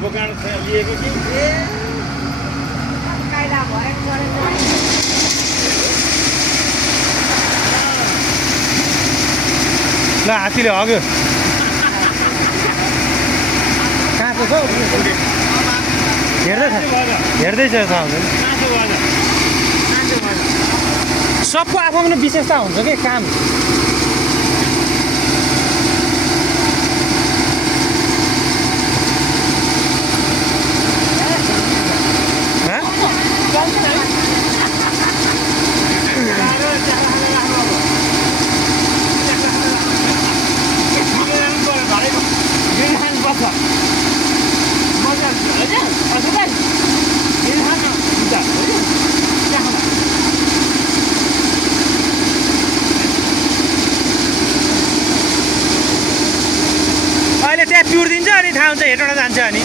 बोकान लिएको कि ल हात्तीले हग्यो कहाँको छ हेर्दैछ सबको आफ्नो आफ्नो विशेषता हुन्छ कि काम अहिले त्यहाँ टुर दिन्छ अनि थाहा हुन्छ हेटौँडा जान्छ अनि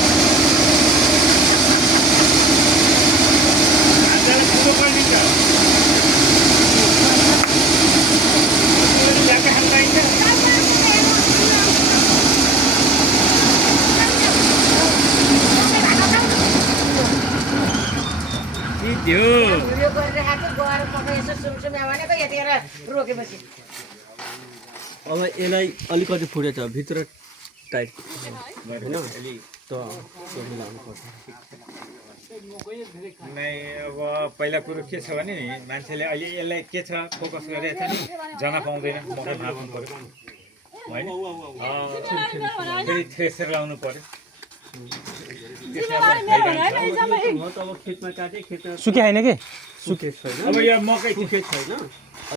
अब यसलाई अलिकति फुटेछ भित्र टाइट होइन अब पहिला कुरो के छ भने नि मान्छेले अहिले यसलाई के छ फोकस गरिरहेछ नि जना पाउँदैन मकै भाप्नु पर्यो होइन फेरि थ्रेसर लाउनु पर्यो खेतमा काटे खेतमा सुके होइन कि सुके छैन अब यो मकै सुके छैन